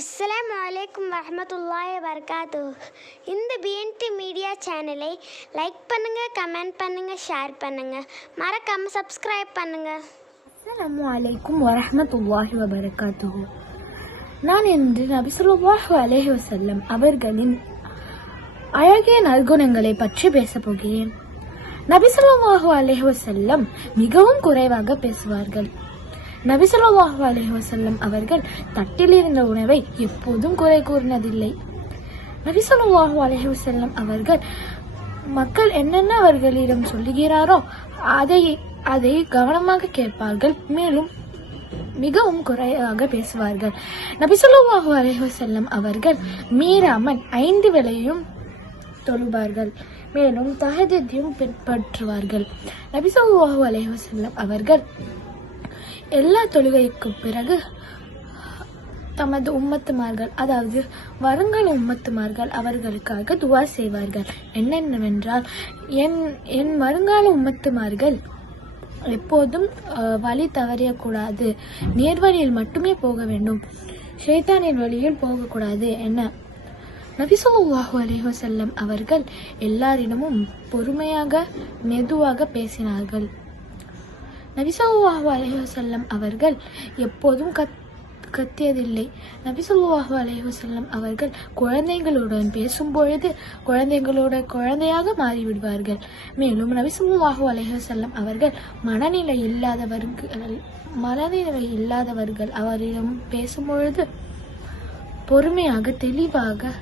அஸ்லாம் அலைக்கும் வரமத்துல்லாய் வபரகாத்து இந்த பிஎன்டி மீடியா சேனலை லைக் பண்ணுங்கள் கமெண்ட் பண்ணுங்கள் ஷேர் பண்ணுங்கள் மறக்காமல் சப்ஸ்கிரைப் பண்ணுங்கள் அஸ்லாம் அலைக்கும் வரமத்துல்லாஹி வபரகாத்து நான் இன்று நபி ஸல்லல்லாஹு அலேஹி வசல்லம் அவர்களின் அழகிய நற்குணங்களை பற்றி பேசப் போகிறேன். நபி ஸல்லல்லாஹு அலேஹி வசல்லம் மிகவும் குறைவாக பேசுவார்கள். நபி ஸல்லல்லாஹு வசல்லம் அவர்கள் தட்டில் இருந்த உணவை எப்போதும் குறை கூறினதில்லை. நபி ஸல்லல்லாஹு வசல்லம் அவர்கள் மக்கள் என்னென்ன அவர்களிடம் சொல்லுகிறாரோ அதை அதை கவனமாக கேட்பார்கள். மேலும் மிகவும் குறையாக பேசுவார்கள். நபி ஸல்லல்லாஹு வசல்லம் அவர்கள் மீறாமல் ஐந்து விலையும் தொழுவார்கள். மேலும் தஹஜத்தையும் பின்பற்றுவார்கள். நபி ஸல்லல்லாஹு அலைஹி அவர்கள் எல்லா தொழுகைக்கும் பிறகு தமது உம்மத்துமார்கள் அதாவது வருங்கால உம்மத்துமார்கள் அவர்களுக்காக துவா செய்வார்கள். என்னென்னவென்றால் என் என் வருங்கால உம்மத்துமார்கள் எப்போதும் வழி தவறியக்கூடாது. நேர்வழியில் மட்டுமே போக வேண்டும். ஷைத்தானின் வழியில் போகக்கூடாது. என்ன? நபிசல்லாஹு அலிஹசல்லம் அவர்கள் எல்லாரிடமும் பொறுமையாக மெதுவாக பேசினார்கள். நபிசல்லாஹு அலைஹசல்லம் அவர்கள் எப்போதும் கத் கத்தியதில்லை. நபிசல்லாஹு அலைஹசல்லம் அவர்கள் குழந்தைகளுடன் பேசும்பொழுது குழந்தைகளோட குழந்தையாக மாறிவிடுவார்கள். மேலும் நபிசல்லாஹு அலைஹசல்லம் அவர்கள் மனநிலை இல்லாதவர்கள் மனநிலை இல்லாதவர்கள் அவரிடம் பேசும்பொழுது பொறுமையாக தெளிவாக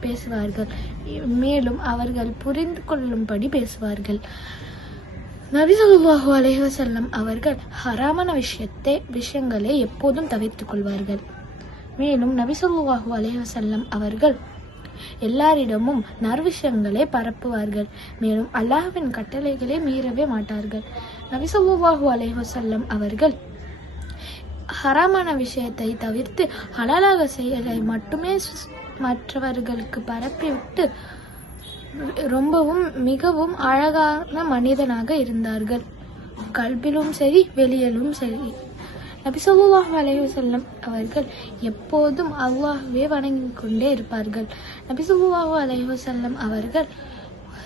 பேசுவார்கள். மேலும் அவர்கள் புரிந்து கொள்ளும்படி பேசுவார்கள். நபி ஸல்லல்லாஹு அலைஹி வஸல்லம் அவர்கள் ஹராமான விஷயத்தை விஷயங்களை எப்போதும் தவிர்த்துக் கொள்வார்கள். மேலும் நபி ஸல்லல்லாஹு அலைஹி வஸல்லம் அவர்கள் எல்லாரிடமும் நற்விஷயங்களை பரப்புவார்கள். மேலும் அல்லாஹ்வின் கட்டளைகளை மீறவே மாட்டார்கள். நபி ஸல்லல்லாஹு அலைஹி வஸல்லம் அவர்கள் ஹராமான விஷயத்தை தவிர்த்து ஹலாலாக செயலை மட்டுமே மற்றவர்களுக்கு பரப்பிவிட்டு ரொம்பவும் மிகவும் அழகான மனிதனாக இருந்தார்கள். கல்விலும் சரி வெளியிலும் சரி. நபி ஸல்லல்லாஹு அலையுசல்லம் அவர்கள் எப்போதும் அல்லாஹ்வே வணங்கி கொண்டே இருப்பார்கள். நபி ஸல்லல்லாஹு அலையுசல்லம் அவர்கள்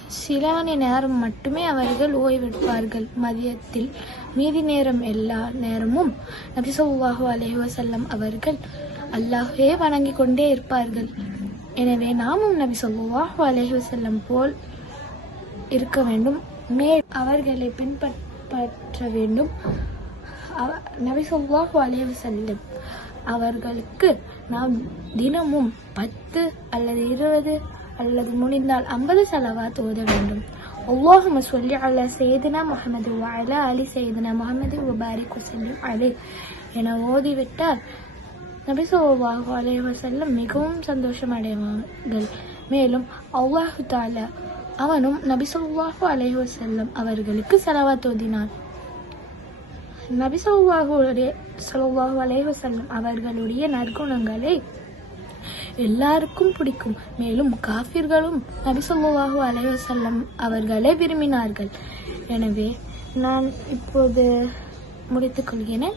சில மணி நேரம் மட்டுமே அவர்கள் ஓய்வெடுப்பார்கள். மதியத்தில் மீதி நேரம் எல்லா நேரமும் நபி ஸல்லல்லாஹு அலைஹி அவர்கள் அல்லாஹ்வே வணங்கி கொண்டே இருப்பார்கள். எனவே நாமும் நபி ஸல்லல்லாஹு அலைஹி வஸல்லம் போல் இருக்க வேண்டும் மே அவர்களை பின்பற்ற வேண்டும் அவ- நபி ஸல்லல்லாஹு அலைஹி வஸல்லம் அவர்களுக்கு நாம் தினமும் பத்து அல்லது இருபது அல்லது முடிந்தால் ஐம்பது செலவாத் ஓத வேண்டும் اللهم صل على سيدنا محمد وعلى آل سيدنا محمد وبارك وسلم عليه என ஓதிவிட்டால் நபி சொல்லாஹு அலைஹி மிகவும் சந்தோஷம் அடைவார்கள் மேலும் அல்லாஹு தாலா அவனும் நபி சொல்லாஹு அலைஹி அவர்களுக்கு செலவாத் ஓதினான் நபி ஸல்லல்லாஹு சொல்லாஹு ஸல்லல்லாஹு அலைஹி அவர்களுடைய நற்குணங்களை எல்லாருக்கும் பிடிக்கும். மேலும் காஃபிர்களும் நபி சொல்லாஹு அலைஹி வஸல்லம் அவர்களை விரும்பினார்கள். எனவே நான் இப்போது முடித்துக்கொள்கிறேன்